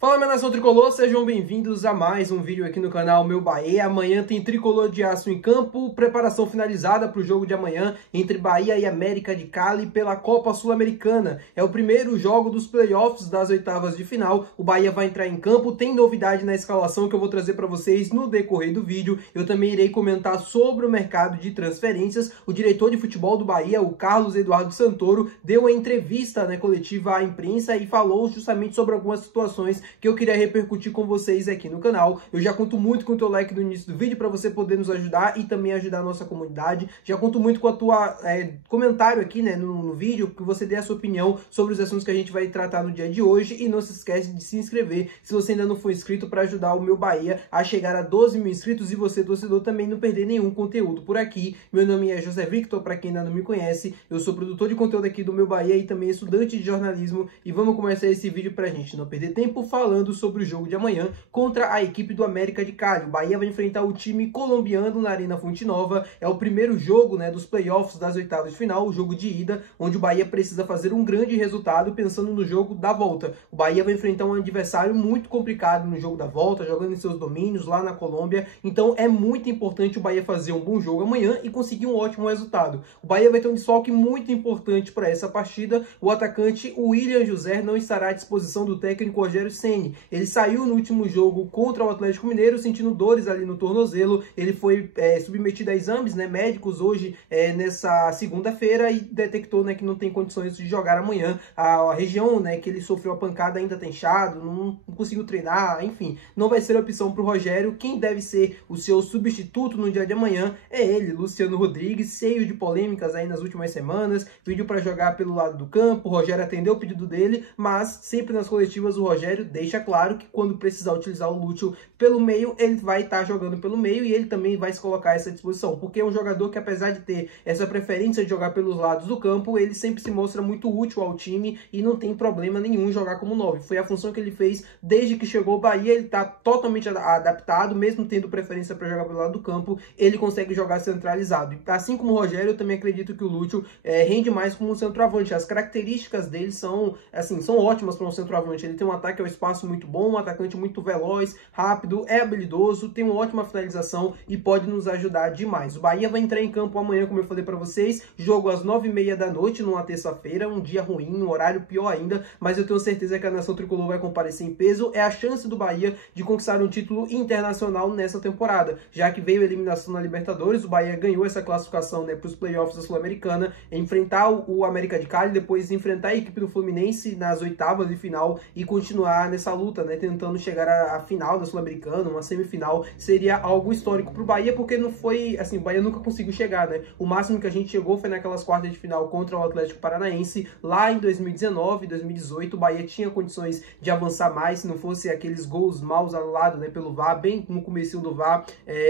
Fala, minha nação tricolor, sejam bem-vindos a mais um vídeo aqui no canal Meu Bahia. Amanhã tem Tricolor de Aço em campo, preparação finalizada para o jogo de amanhã entre Bahia e América de Cali pela Copa Sul-Americana. É o primeiro jogo dos playoffs das oitavas de final. O Bahia vai entrar em campo, tem novidade na escalação que eu vou trazer para vocês no decorrer do vídeo. Eu também irei comentar sobre o mercado de transferências. O diretor de futebol do Bahia, o Carlos Eduardo Santoro, deu uma entrevista coletiva à imprensa e falou justamente sobre algumas situações que eu queria repercutir com vocês aqui no canal. Eu já conto muito com o teu like no início do vídeo para você poder nos ajudar e também ajudar a nossa comunidade. Já conto muito com a tua comentário aqui no vídeo, que você dê a sua opinião sobre os assuntos que a gente vai tratar no dia de hoje. E não se esquece de se inscrever se você ainda não for inscrito, para ajudar o Meu Bahia a chegar a 12 mil inscritos e você, torcedor, também não perder nenhum conteúdo por aqui. Meu nome é José Victor, para quem ainda não me conhece. Eu sou produtor de conteúdo aqui do Meu Bahia e também estudante de jornalismo. E vamos começar esse vídeo para a gente não perder tempo falando sobre o jogo de amanhã contra a equipe do América de Cali. O Bahia vai enfrentar o time colombiano na Arena Fonte Nova. É o primeiro jogo dos playoffs das oitavas de final, o jogo de ida, onde o Bahia precisa fazer um grande resultado pensando no jogo da volta. O Bahia vai enfrentar um adversário muito complicado no jogo da volta, jogando em seus domínios lá na Colômbia. Então é muito importante o Bahia fazer um bom jogo amanhã e conseguir um ótimo resultado. O Bahia vai ter um desfalque muito importante para essa partida. O atacante William José não estará à disposição do técnico Rogério Ceni. Ele saiu no último jogo contra o Atlético Mineiro sentindo dores ali no tornozelo. Ele foi submetido a exames médicos hoje, nessa segunda-feira, e detectou que não tem condições de jogar amanhã. A região que ele sofreu a pancada ainda está inchado, não conseguiu treinar, enfim, não vai ser opção para o Rogério. Quem deve ser o seu substituto no dia de amanhã é ele, Luciano Rodrigues, cheio de polêmicas aí nas últimas semanas, pediu para jogar pelo lado do campo. O Rogério atendeu o pedido dele, mas sempre nas coletivas o Rogério deixa claro que quando precisar utilizar o Lúcio pelo meio, ele vai estar jogando pelo meio e ele também vai se colocar a essa disposição, porque é um jogador que, apesar de ter essa preferência de jogar pelos lados do campo, ele sempre se mostra muito útil ao time e não tem problema nenhum em jogar como 9. Foi a função que ele fez desde que chegou ao Bahia. Ele está totalmente adaptado, mesmo tendo preferência para jogar pelo lado do campo, ele consegue jogar centralizado. Assim como o Rogério, eu também acredito que o Lúcio rende mais como um centroavante. As características dele são ótimas para um centroavante. Ele tem um ataque ao espaço muito bom, um atacante muito veloz, rápido, é habilidoso, tem uma ótima finalização e pode nos ajudar demais. O Bahia vai entrar em campo amanhã, como eu falei para vocês, jogo às 9h30 da noite, numa terça-feira, um dia ruim, um horário pior ainda, mas eu tenho certeza que a nação tricolor vai comparecer em peso. É a chance do Bahia de conquistar um título internacional nessa temporada, já que veio a eliminação na Libertadores. O Bahia ganhou essa classificação para os playoffs da Sul-Americana, enfrentar o América de Cali, depois enfrentar a equipe do Fluminense nas oitavas de final e continuar nessa luta, tentando chegar à final da Sul-Americana, uma semifinal. Seria algo histórico para o Bahia, porque não foi assim, o Bahia nunca conseguiu chegar, O máximo que a gente chegou foi naquelas quartas de final contra o Atlético Paranaense, lá em 2019, 2018. O Bahia tinha condições de avançar mais, se não fosse aqueles gols maus anulados pelo VAR, bem no comecinho do VAR,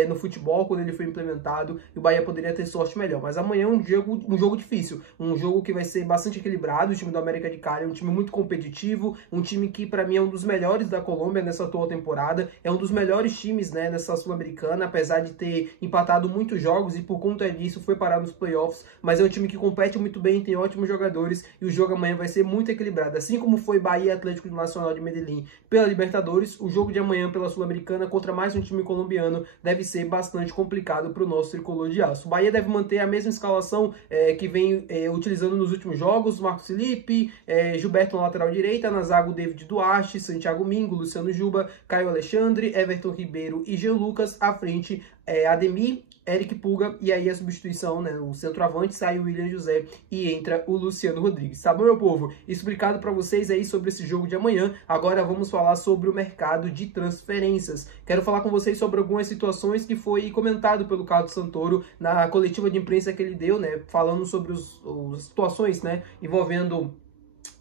no futebol, quando ele foi implementado, e o Bahia poderia ter sorte melhor. Mas amanhã é um jogo difícil, um jogo que vai ser bastante equilibrado. O time do América de Cali é um time muito competitivo, um time que para mim é um dos melhores da Colômbia nessa atual temporada, é um dos melhores times nessa Sul-Americana, apesar de ter empatado muitos jogos e por conta disso foi parar nos playoffs, mas é um time que compete muito bem, tem ótimos jogadores e o jogo amanhã vai ser muito equilibrado. Assim como foi Bahia Atlético Nacional de Medellín pela Libertadores, o jogo de amanhã pela Sul-Americana contra mais um time colombiano deve ser bastante complicado para o nosso tricolor de aço. O Bahia deve manter a mesma escalação que vem utilizando nos últimos jogos: Marcos Felipe, Gilberto na lateral direita, na zaga o David Duarte, Santiago Mingo, Luciano Juba, Caio Alexandre, Everton Ribeiro e Jean Lucas. À frente, Ademir, Eric Pulga, e aí a substituição, o centroavante, sai o William José e entra o Luciano Rodrigues. Tá bom, meu povo? Explicado para vocês aí sobre esse jogo de amanhã. Agora vamos falar sobre o mercado de transferências. Quero falar com vocês sobre algumas situações que foi comentado pelo Carlos Santoro na coletiva de imprensa que ele deu, falando sobre as situações, envolvendo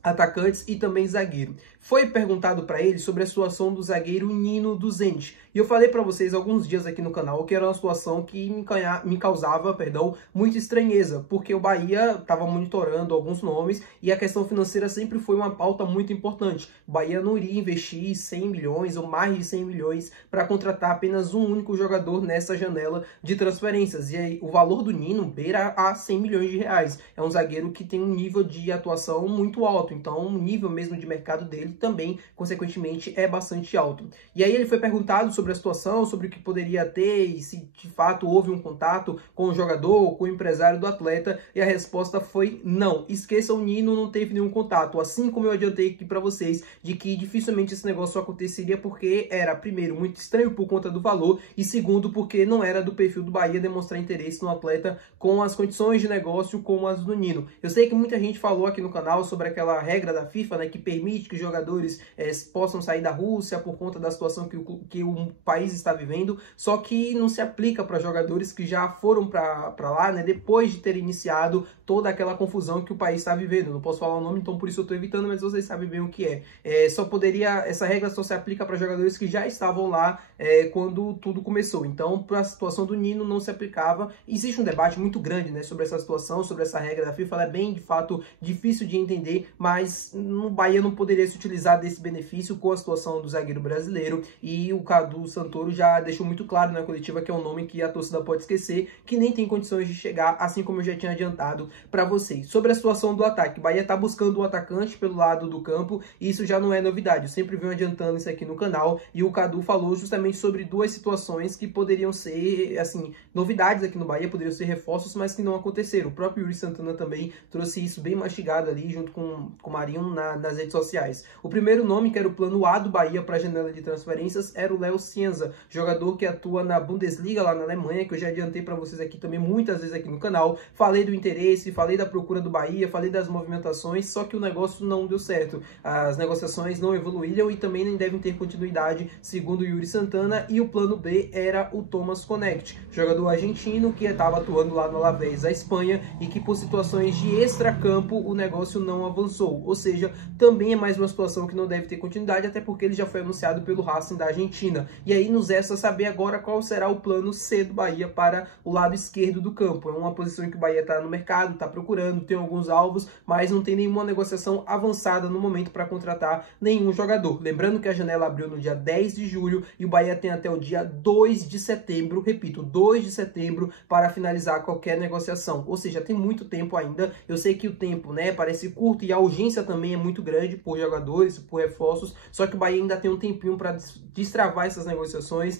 atacantes e também zagueiro. Foi perguntado para ele sobre a situação do zagueiro Nino Duzente. E eu falei para vocês alguns dias aqui no canal que era uma situação que me causava, muita estranheza, porque o Bahia estava monitorando alguns nomes e a questão financeira sempre foi uma pauta muito importante. O Bahia não iria investir 100 milhões ou mais de 100 milhões para contratar apenas um único jogador nessa janela de transferências. E aí o valor do Nino beira a 100 milhões de reais. É um zagueiro que tem um nível de atuação muito alto, então o nível mesmo de mercado dele dele também, consequentemente, é bastante alto. E aí ele foi perguntado sobre a situação, sobre o que poderia ter e se de fato houve um contato com o jogador, com o empresário do atleta, e a resposta foi não. Esqueça o Nino, não teve nenhum contato. Assim como eu adiantei aqui para vocês, de que dificilmente esse negócio aconteceria porque era, primeiro, muito estranho por conta do valor e segundo, porque não era do perfil do Bahia demonstrar interesse no atleta com as condições de negócio como as do Nino. Eu sei que muita gente falou aqui no canal sobre aquela regra da FIFA, né, que permite que jogadores possam sair da Rússia por conta da situação que o país está vivendo, só que não se aplica para jogadores que já foram para lá, né, depois de ter iniciado toda aquela confusão que o país está vivendo. Não posso falar o nome, então por isso eu estou evitando, mas vocês sabem bem o que é. Essa regra só se aplica para jogadores que já estavam lá quando tudo começou. Então, para a situação do Nino não se aplicava. Existe um debate muito grande, né, sobre essa situação, sobre essa regra da FIFA. Ela é bem, de fato, difícil de entender, mas no Bahia não poderia se utilizar desse benefício com a situação do zagueiro brasileiro. E o Cadu Santoro já deixou muito claro na coletiva que é um nome que a torcida pode esquecer, que nem tem condições de chegar, assim como eu já tinha adiantado para vocês. Sobre a situação do ataque, o Bahia está buscando um atacante pelo lado do campo, e isso já não é novidade. Eu sempre venho adiantando isso aqui no canal, e o Cadu falou justamente sobre duas situações que poderiam ser, assim, novidades aqui no Bahia, poderiam ser reforços, mas que não aconteceram. O próprio Yuri Santana também trouxe isso bem mastigado ali, junto com o Marinho, nas redes sociais. O primeiro nome, que era o plano A do Bahia para a janela de transferências, era o Léo Cienza, jogador que atua na Bundesliga, lá na Alemanha, que eu já adiantei para vocês aqui também muitas vezes aqui no canal. Falei do interesse, falei da procura do Bahia, falei das movimentações, só que o negócio não deu certo. As negociações não evoluíram e também nem devem ter continuidade, segundo o Yuri Santana, e o plano B era o Thomas Connect, jogador argentino que estava atuando lá no Alavés, a Espanha, e que por situações de extracampo o negócio não avançou. Ou seja, também é mais uma situação que não deve ter continuidade, até porque ele já foi anunciado pelo Racing da Argentina. E aí nos resta saber agora qual será o plano C do Bahia para o lado esquerdo do campo. É uma posição em que o Bahia está no mercado, está procurando, tem alguns alvos, mas não tem nenhuma negociação avançada no momento para contratar nenhum jogador. Lembrando que a janela abriu no dia 10 de julho e o Bahia tem até o dia 2 de setembro, repito, 2 de setembro para finalizar qualquer negociação. Ou seja, tem muito tempo ainda. Eu sei que o tempo, né, parece curto e a urgência também é muito grande por jogadores, por reforços, só que o Bahia ainda tem um tempinho para destravar essas negociações,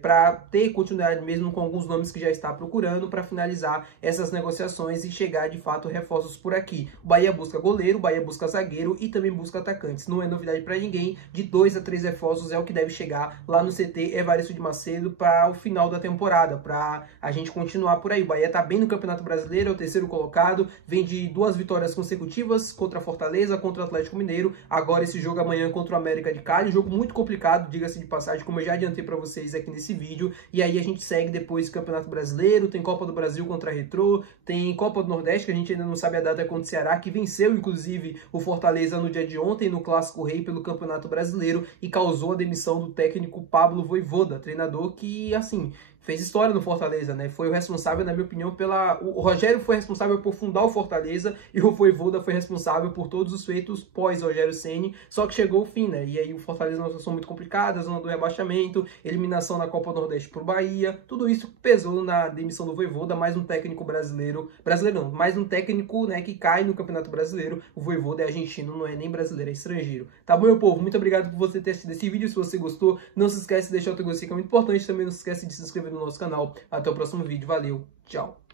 para ter continuidade mesmo com alguns nomes que já está procurando, para finalizar essas negociações e chegar de fato reforços por aqui. O Bahia busca goleiro, o Bahia busca zagueiro e também busca atacantes. Não é novidade para ninguém, de 2 a 3 reforços é o que deve chegar lá no CT Evaristo de Macedo para o final da temporada, para a gente continuar por aí. O Bahia está bem no Campeonato Brasileiro, é o terceiro colocado, vem de 2 vitórias consecutivas contra a Fortaleza, contra o Atlético Mineiro, agora esse jogo amanhã contra o América de Cali, jogo muito complicado, diga-se de passagem, como eu já adiantei para vocês aqui nesse vídeo, e aí a gente segue depois o Campeonato Brasileiro, tem Copa do Brasil contra a Retrô, tem Copa do Nordeste, que a gente ainda não sabe a data contra o Ceará, que venceu inclusive o Fortaleza no dia de ontem no Clássico Rei pelo Campeonato Brasileiro e causou a demissão do técnico Pablo Vojvoda, treinador que, assim, fez história no Fortaleza, né? Foi o responsável, na minha opinião, O Rogério foi responsável por fundar o Fortaleza e o Vojvoda foi responsável por todos os feitos pós-Rogério Ceni, só que chegou o fim, né? E aí o Fortaleza numa situação muito complicada, zona do rebaixamento, eliminação na Copa do Nordeste por Bahia, tudo isso pesou na demissão do Vojvoda, mais um técnico brasileiro não, mais um técnico, né, que cai no Campeonato Brasileiro. O Vojvoda é argentino, não é nem brasileiro, é estrangeiro. Tá bom, meu povo? Muito obrigado por você ter assistido esse vídeo. Se você gostou, não se esquece de deixar o teu gostei, que é muito importante. Também não se esquece de se inscrever no nosso canal. Até o próximo vídeo. Valeu, tchau!